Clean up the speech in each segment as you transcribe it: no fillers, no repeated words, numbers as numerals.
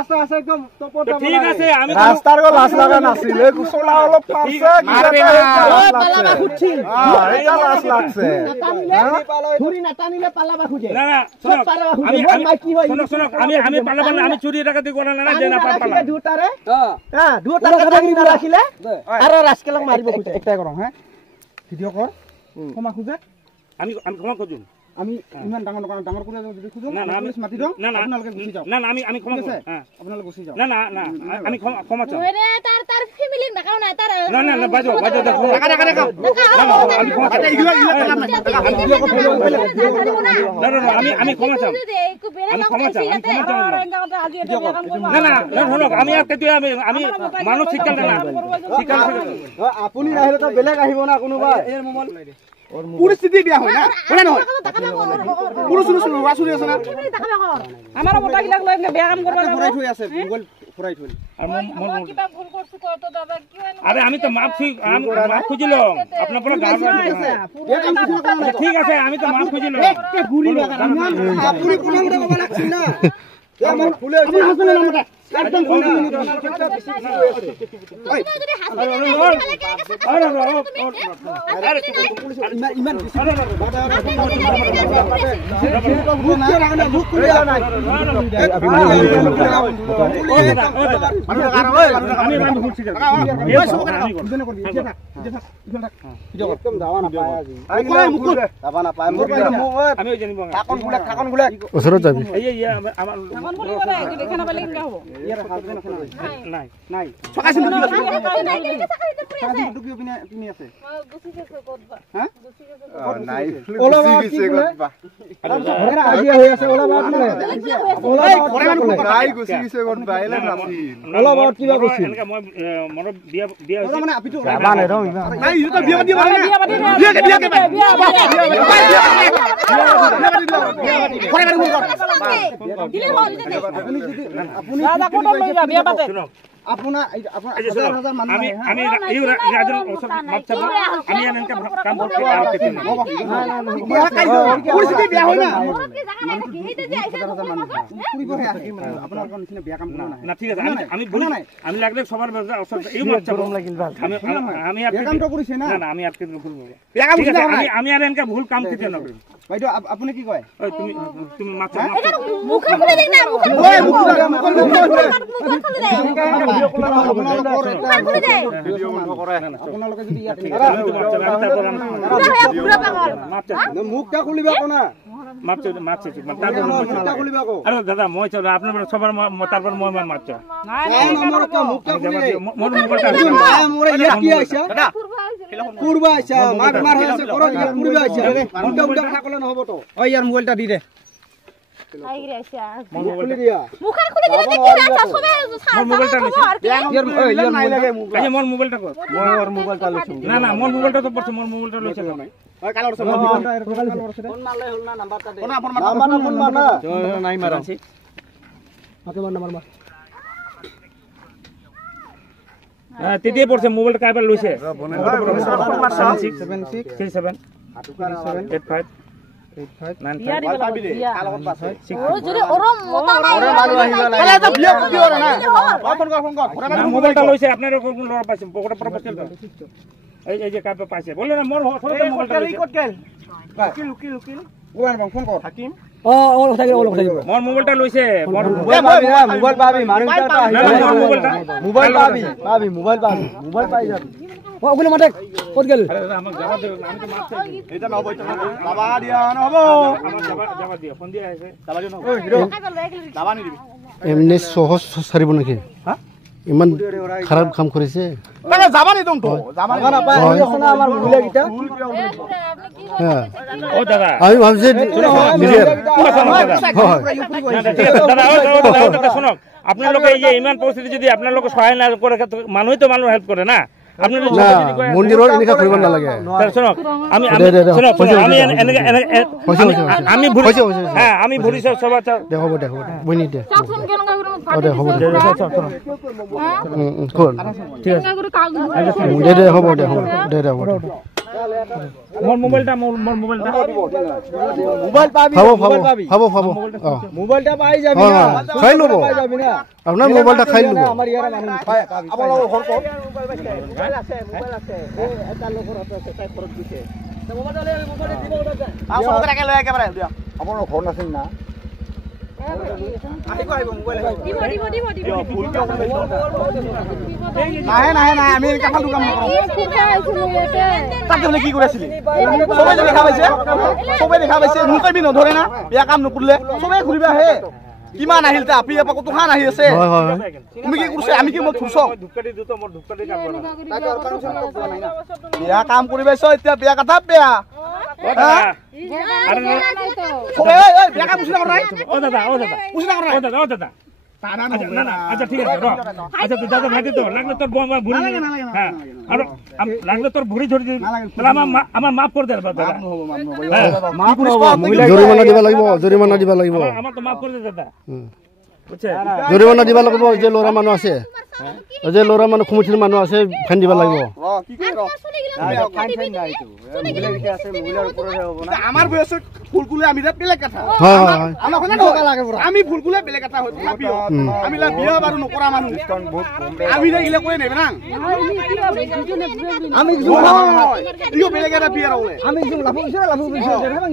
আছে একদম টপত ঠিক আছে আমি রাস্তার গো লাজ লাগা নাছিল এই কুছলা অলপ পাছে মারবে না পালাবা খুঁজছি এটা লাজ লাগছে ছুরি না টানিলে পালাবা খুঁজে না না শুনো আমি কি হয় শুনো আমি পালাবা না আমি চুরি ডাকাতি করা না যে না পালা দুটারে হ্যাঁ দুটারে কাটাগিরি রাখিলে আর রাজকেলক মারিব খুঁজে একটাই করম হ্যাঁ ভিডিও কর ক্ষমা খুঁজে আমি ক্ষমা খুঁজুম আমি ইমান ডাঙৰ করে যদি খুঁজো না না আমি মাতি দাও না না আপোনালোকে গুছি যাও না না আমি ক্ষমা করব হ্যাঁ আপোনালোকে গুছি যাও না না না আমি ক্ষমা চাই ওরে তার ফ্যামিলি দেখাও না তার না না না বাজো দেখো টাকা আমি ক্ষমা চাই আমি ক্ষমা চাই না না শুনক আমি আর কেতিয়া আমি মানুষ শিক্ষা না শিক্ষা আপুনি আহিলে তো বেলেগ আহিব না কোনোবা এর মোবাইল পরিস্থিতি বিয়া হয় না হয় না পুরুষ রাসুরি আছে না আমার মোটা গিলাক লৈ বেয়া কাম করবা ফুরাই থই আছে মোবাইল ফুরাই থই আর কিবা ভুল করছো কত দাদা কি আরে আমি তো মাফ খুঁজিলাম আপনার পুরো গান ঠিক আছে আমি তো মাফ খুঁজিলাম একটা গুলি লাগা আপনি কোন মতে বাবা লাগছেন না আমার ফুলে আছে হাসলে নামটা একদম কোন ইমান নাই নাই সকাছে পিনি আছে হ্যাঁ নাই ওলা বাকি কতবা আরে আজি হই আছে ওলা বাকি ওলা নাই গুছি গিছে কতবা এলা নাছি ওলা বাকি কিবা কইছি এনেকা মই মন বিয়া হইছে মানে আপিটো যাবা নাই ৰ নাই ইটো বিয়া দি মারে আপনা হাজার মানুষ আমি এই রাজন ওসব মাপ চাব আমি এনেকা কাম করতে আরতে না পরিস্থিতি বিয়া হয় না আপনার কোন নিচিনা বিয়া কাম করনা না ঠিক আছে আমি বলি আমি লাগলে সবার এই মাপ চাব আমি আর কাম তো করিছে না না আমি আজকে ভুল করব আমি আর এনেকা ভুল কাম করতে না করি ভাইটো আপনি কি কয় ওই তুমি মাপ চাব মুখ খুলে দেখ না মুখ ওই মুখ খুলে ভিডিও বন্ধ করে আপোনালোকে যদি ইয়াত মুখটা খুলিবা কোনা মাপছে আরে দাদা মই চাও আপনার সবার তারপর মই মাপছে মুখটা খুলি মন মুখটা মোরে ইয়া কি আইছা দাদা পূর্বা আইছা মার হইছে করো পূর্বা আইছা মুখটা কথা কলে নহব তো ওই ইয়ার মোবাইলটা দি দে আইগরে আইছা খুলি দিয়া মুখ খুলে দিলে দেখি রাখা সবে মোবাইলটা ইয়ার নাই লাগে মোবাইল এই মোর মোবাইলটা কর মোর মোবাইলটা লইছ না মোর মোবাইলটা তো পড়ছে মোর মোবাইলটা লইছে না ওই কালর সব ফোন মারলে হল না নাম্বারটা দে নাম্বার ফোন মার না নাই মারা হাতে মার নাম্বার মার তেতিয়ে পড়ছে মোবাইলটা কাইবার লইছে 76 মোবাইলটা লইছে আপনার কোন লড়া পাইছে পকেটে প্রপোজাল এই যে কাইবা পাইছে বলে না মোর মোবাইলটা লইছে লুকিল ওয়ান ফোন কর হাকিম মোর মোবাইলটা লইছে মোবাইল পাবি মানুষটা মোবাইল পাবি মোবাইল পাই যাবি ওগুলো মাঠে কত গেল আমাক জবাব দে আমি তো মারতে এটা নহব এটা বাবা দিয়া নহব আমার জবাব দিয়া ফোন দিয়া আছে দাবা দিও ওই হিরো দাবা নি দিবি এমনি সহজ সারিব নাকি হ্যাঁ ইমান খারাপ কাম করেছে না যাবা নি তুমি তো যাবা না পায় না আমার ভুলে গিতা হ্যাঁ ও দাদা আমি ভাবছি নিজের দাদা শুনুন আপনার লোক এই যে ইমান পরিস্থিতি যদি আপনার লোক সহায় না করে মানুষই তো মানুষ হেল্প করে না আপনি মন্দিরের এনেকা কৰিব নালাগে শুনুন আমি ভুরি সভা দেখো বইনি দে হ'ব কোন ঠিক আছে দে হ'ব মোৰ মোবাইলটা মোবাইলটা মোবাইল পাবি খাব মোবাইল পাবি খাব মোবাইলটা পাই যাবি হ্যাঁ, না হ্যাঁ, খাই ল'ব। পাই যাবি না আপোনাৰ মোবাইলটা খাই ল'ব। আমাৰ ইয়াৰ মানুহ পাই আপোনালোকৰ ঘৰ ক'ত মোবাইল আছে এই এটা লোকৰ হাতত আছে তাই ঘৰত দিছে মোবাইলটা লৈ মোবাইলটা দিব ওলাই আ সবকে একেবাৰে লৈ একেবাৰে দিয়া আপোনাৰ ঘৰ নাছিল না আহিব মোবাইল নাই আমি কাফাল দোকান নকৰো তাত হলে কি কৰিছিলি সবে দেখা পাইছে মোক আমি নধৰে না বেয়া কাম নকৰিলে সবে ঘুৰিবা আহে কিমান আহিল তে আপি আপা কত খান আহি আছে হয় হয় তুমি কি কৰিছে আমি কি মই থুৰছ ধুপকাটি দিতো মোৰ ধুপকাটি কাম কৰা বেয়া কাম কৰিবাইছ এতিয়া বেয়া কথা বেয়া আৰে সবে এই বেয়া কাম উচিত কৰা ও দাদা উচিত কৰা ও দাদা না না আচ্ছা ঠিক আছে র আচ্ছা তুই দাদা ভাইতে তো লাগলে তোর বমা ভুরি হ্যাঁ আর লাগলে তোর ভুরি ধরে দিন তাহলে আমার মাফ করে দে দাদা মাফ কৰিব জৰিমনা দিব লাগিব আমাৰ তো মাফ কৰে দে দাদা বুঝছে জৰিমনা দিব লাগিব যে ল'ৰা মানুহ আছে যে ল'ৰা মানুহ খুমুঠিৰ মানুহ আছে ফাইন দিব লাগিব কি আমাৰ বয়সত ফুলকুলে আমি বেলেগ কথা হয় হয় হয় আমি ফুলকুলে বেলেগ কথা হয় আমি বিয়া বাৰু নকৰা মানুহ আমি লাগিলে কৈ নেবে না আমি বেলেগ এটা বিয়া ৰোলে আমি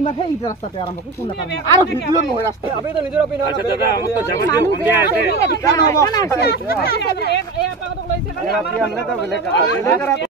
ইমান সেই ৰাস্তাতে আৰম্ভ কোন না আৰু ফুলকুলে নহয় ৰাস্তা আমি তো নিজৰ অপিনিয়ন আচ্ছা দাদা আমাৰ তো জামাই সন্ধিয়া আছে এই আপা কত লৈছে খালি আমাৰ